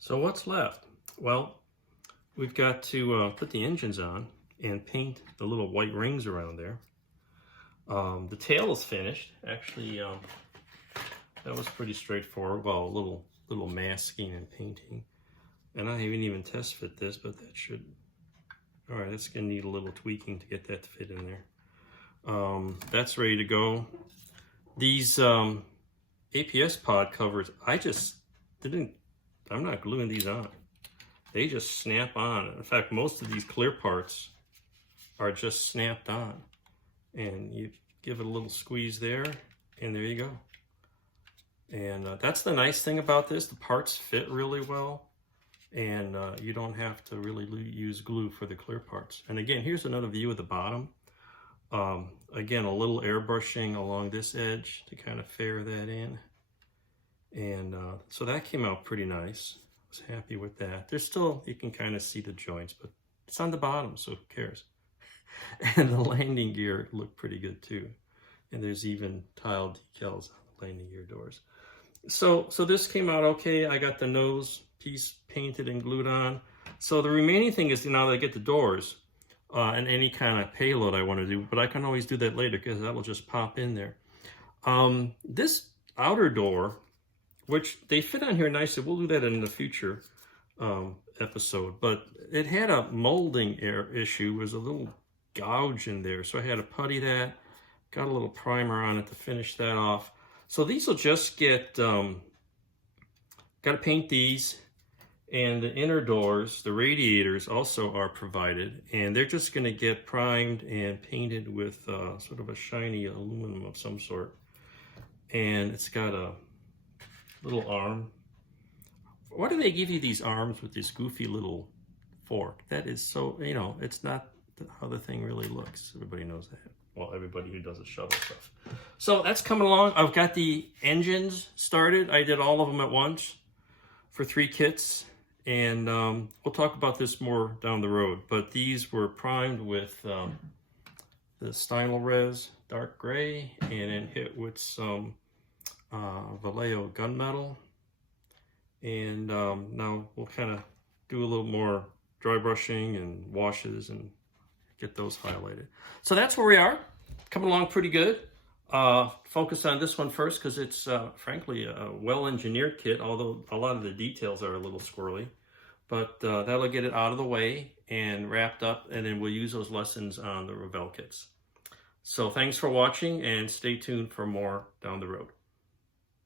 So what's left? Well, we've got to put the engines on and paint the little white rings around there. The tail is finished. Actually, that was pretty straightforward. Well, a little masking and painting. And I haven't even test fit this, but that should... All right, it's gonna need a little tweaking to get that to fit in there. That's ready to go. These APS pod covers, I'm not gluing these on. They just snap on. In fact, most of these clear parts are just snapped on. And you give it a little squeeze there, and there you go. And that's the nice thing about this. The parts fit really well, and you don't have to really use glue for the clear parts. And again, here's another view of the bottom. Again, a little airbrushing along this edge to kind of fair that in. And so that came out pretty nice. I was happy with that. There's still, you can kind of see the joints, but it's on the bottom, so who cares? And the landing gear looked pretty good too. And there's even tiled decals on the landing gear doors. So this came out okay. I got the nose piece painted and glued on. So the remaining thing is now that I get the doors and any kind of payload I want to do, but I can always do that later because that will just pop in there. This outer door, which they fit on here nicely, we'll do that in the future episode, but it had a molding issue. There was a little gouge in there, so I had to putty that, got a little primer on it to finish that off. So these will just get, got to paint these, and the inner doors, the radiators also are provided, and they're just going to get primed and painted with sort of a shiny aluminum of some sort. And it's got a little arm. Why do they give you these arms with this goofy little fork? That is so, you know, it's not how the thing really looks. Everybody knows that. Well, everybody who does the shuttle stuff. So that's coming along. I've got the engines started. I did all of them at once for 3 kits. And we'll talk about this more down the road. But these were primed with the Stynylrez dark gray and then hit with some Vallejo gunmetal. And now we'll kind of do a little more dry brushing and washes and get those highlighted. So that's where we are, coming along pretty good. Focus on this one first because it's frankly a well-engineered kit, although a lot of the details are a little squirrely. But that'll get it out of the way and wrapped up, and then we'll use those lessons on the Revell kits. So thanks for watching, and stay tuned for more down the road.